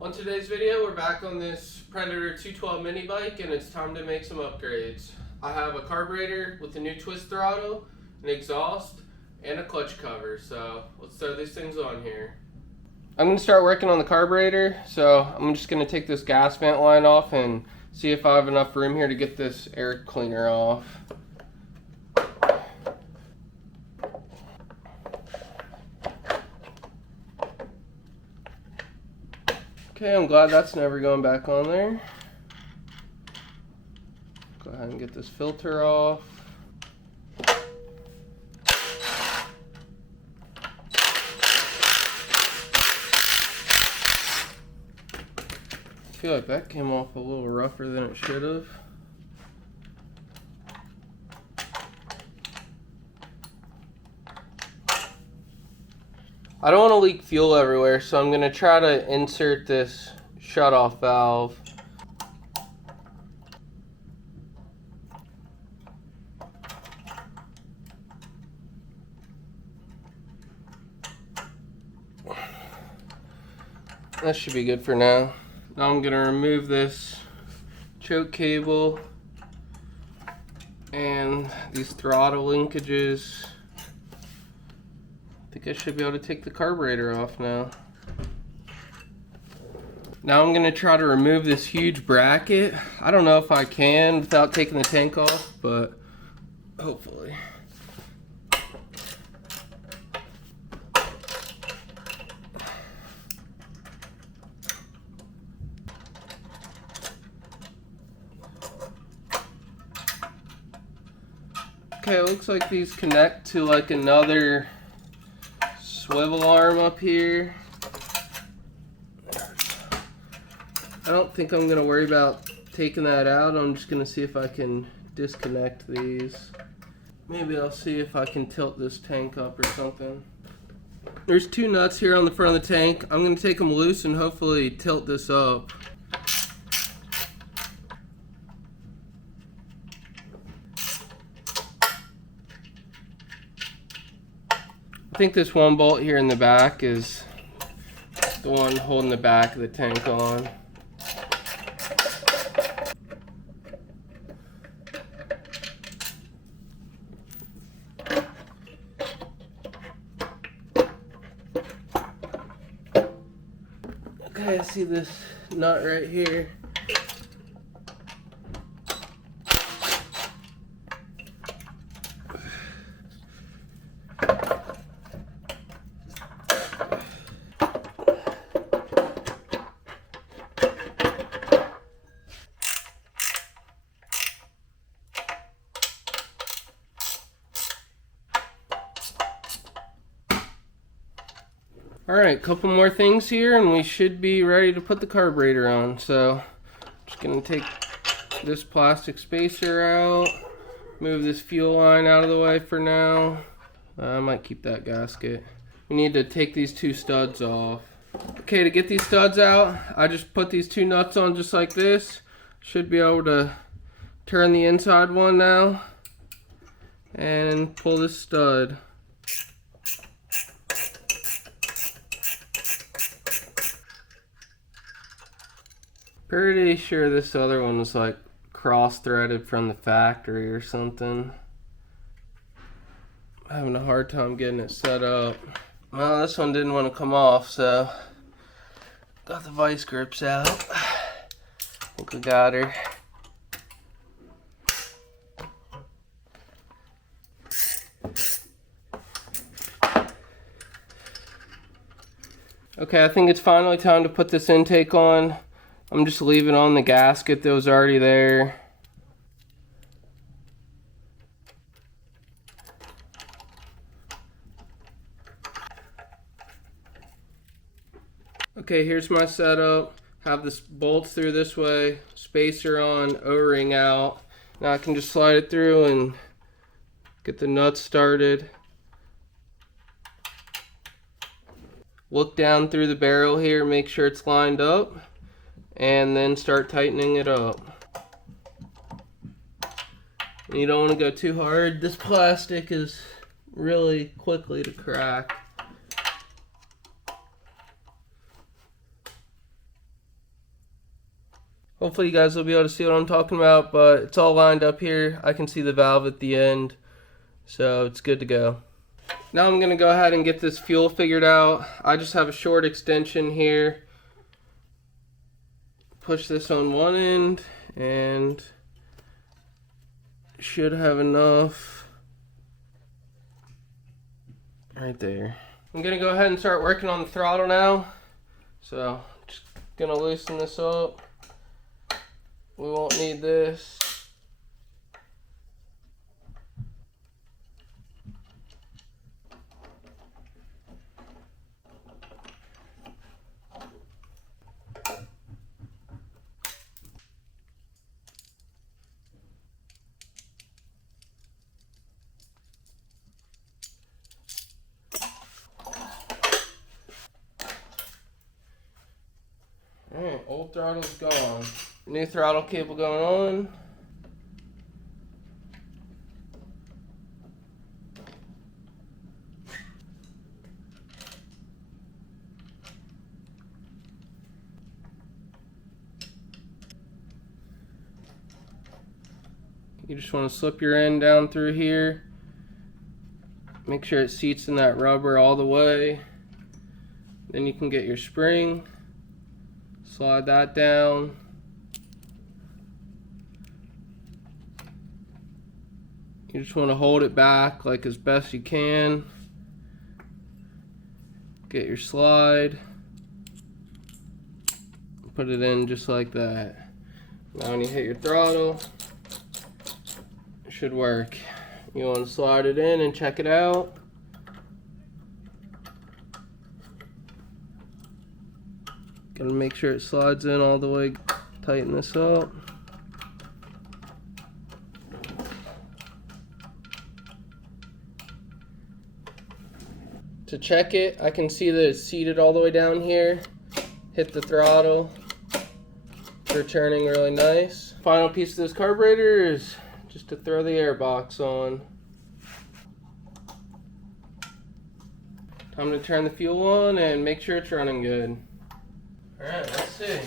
On today's video, we're back on this Predator 212 mini bike, and it's time to make some upgrades. I have a carburetor with a new twist throttle, an exhaust, and a clutch cover. So let's throw these things on here. I'm going to start working on the carburetor, so I'm just going to take this gas vent line off and see if I have enough room here to get this air cleaner off. Okay, I'm glad that's never going back on there. Go ahead and get this filter off. I feel like that came off a little rougher than it should have. I don't want to leak fuel everywhere, so I'm going to try to insert this shutoff valve. That should be good for now. Now I'm going to remove this choke cable and these throttle linkages. I think I should be able to take the carburetor off now. Now I'm going to try to remove this huge bracket. I don't know if I can without taking the tank off, but hopefully. Okay, it looks like these connect to like another swivel arm up here. I don't think I'm going to worry about taking that out. I'm just going to see if I can disconnect these. Maybe I'll see if I can tilt this tank up or something. There's two nuts here on the front of the tank. I'm going to take them loose and hopefully tilt this up. I think this one bolt here in the back is the one holding the back of the tank on. Okay, I see this nut right here. Alright, couple more things here and we should be ready to put the carburetor on. So, just going to take this plastic spacer out, move this fuel line out of the way for now. I might keep that gasket. We need to take these two studs off. Okay, to get these studs out, I just put these two nuts on just like this. Should be able to turn the inside one now and pull this stud. Pretty sure this other one was like cross-threaded from the factory or something. I'm having a hard time getting it set up. Well, this one didn't want to come off, so got the vice grips out. I think we got her. Okay, I think it's finally time to put this intake on. I'm just leaving on the gasket that was already there. Okay, here's my setup. Have this bolts through this way, spacer on, O-ring out. Now I can just slide it through and get the nuts started. Look down through the barrel here, make sure it's lined up, and then start tightening it up. You don't want to go too hard. This plastic is really quickly to crack. Hopefully you guys will be able to see what I'm talking about, but it's all lined up here. I can see the valve at the end, so it's good to go. Now I'm going to go ahead and get this fuel figured out. I just have a short extension here. Push this on one end and should have enough right there. I'm going to go ahead and start working on the throttle now. So just going to loosen this up. We won't need this. Alright, old throttle's gone. New throttle cable going on. You just want to slip your end down through here. Make sure it seats in that rubber all the way. Then you can get your spring. Slide that down. You just want to hold it back like as best you can. Get your slide. Put it in just like that. Now when you hit your throttle, it should work. You want to slide it in and check it out. Gotta make sure it slides in all the way. Tighten this up. To check it, I can see that it's seated all the way down here. Hit the throttle. It's returning really nice. Final piece of this carburetor is just to throw the air box on. Time to turn the fuel on and make sure it's running good. Alright, let's see.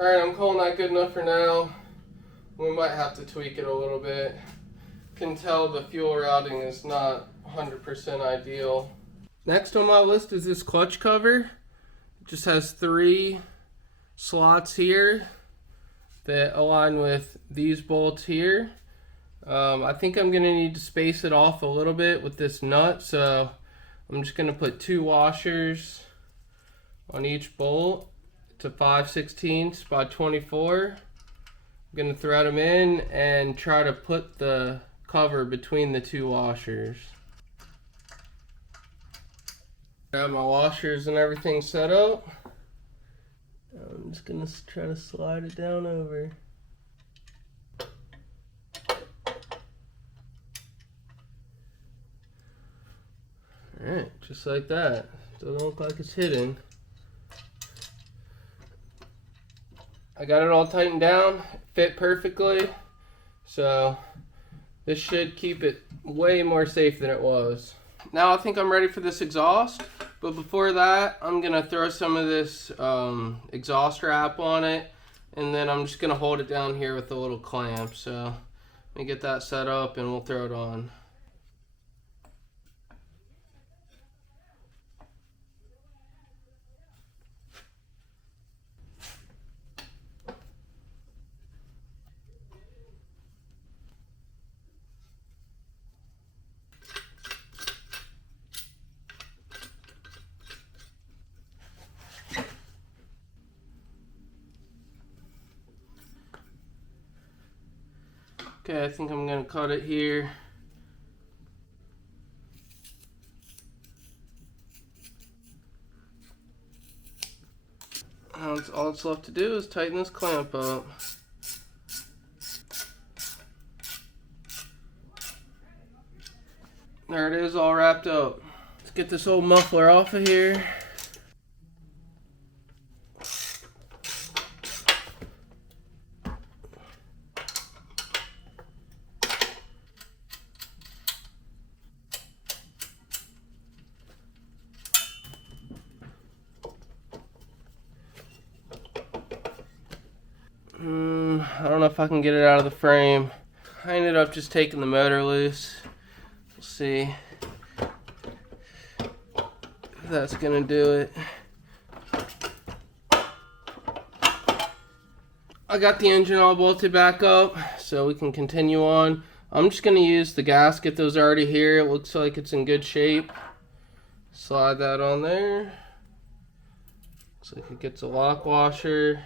Alright, I'm calling that good enough for now. We might have to tweak it a little bit. Can tell the fuel routing is not 100% ideal. Next on my list is this clutch cover. It just has 3 slots here that align with these bolts here. I think I'm going to need to space it off a little bit with this nut, so I'm just going to put 2 washers on each bolt to 5/16 by 24. I'm going to thread them in and try to put the cover between the 2 washers. Got my washers and everything set up. I'm just going to try to slide it down over. Alright, just like that. Doesn't look like it's hidden. I got it all tightened down, fit perfectly, so this should keep it way more safe than it was. Now I think I'm ready for this exhaust, but before that I'm going to throw some of this exhaust wrap on it, and then I'm just going to hold it down here with a little clamp. So let me get that set up and we'll throw it on. Okay, I think I'm going to cut it here. Now all that's left to do is tighten this clamp up. There it is, all wrapped up. Let's get this old muffler off of here. I don't know if I can get it out of the frame. I ended up just taking the motor loose. We'll see if that's gonna do it. I got the engine all bolted back up so we can continue on. I'm just gonna use the gasket that was already here. It looks like it's in good shape. Slide that on there. Looks like it gets a lock washer,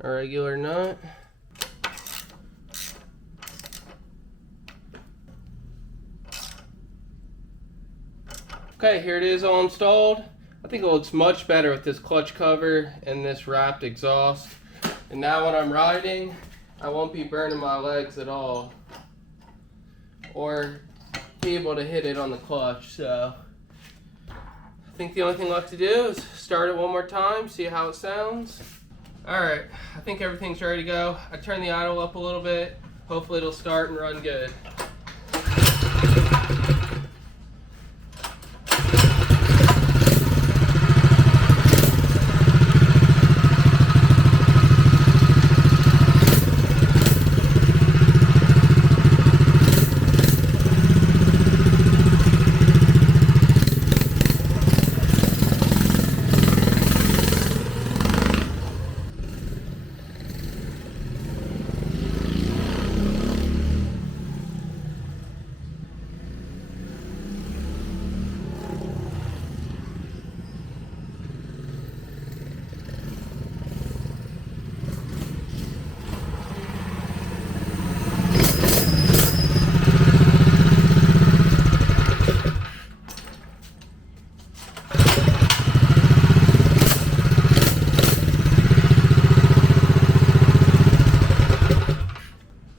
a regular nut. Okay, here it is all installed. I think it looks much better with this clutch cover and this wrapped exhaust. And now when I'm riding, I won't be burning my legs at all, or be able to hit it on the clutch. So I think the only thing left to do is start it one more time, see how it sounds. Alright, I think everything's ready to go. I turned the idle up a little bit. Hopefully it'll start and run good.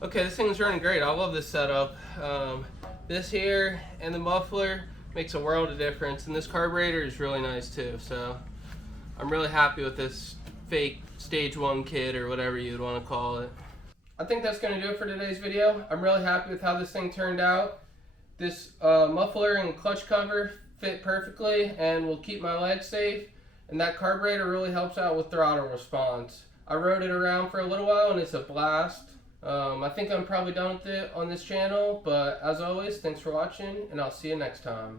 Okay, this thing's running great. I love this setup. This here and the muffler makes a world of difference, and this carburetor is really nice too. So I'm really happy with this fake stage 1 kit or whatever you'd want to call it. I think that's going to do it for today's video. I'm really happy with how this thing turned out. This muffler and clutch cover fit perfectly and will keep my legs safe, and that carburetor really helps out with throttle response. I rode it around for a little while and it's a blast. I think I'm probably done with it on this channel, but as always, thanks for watching, and I'll see you next time.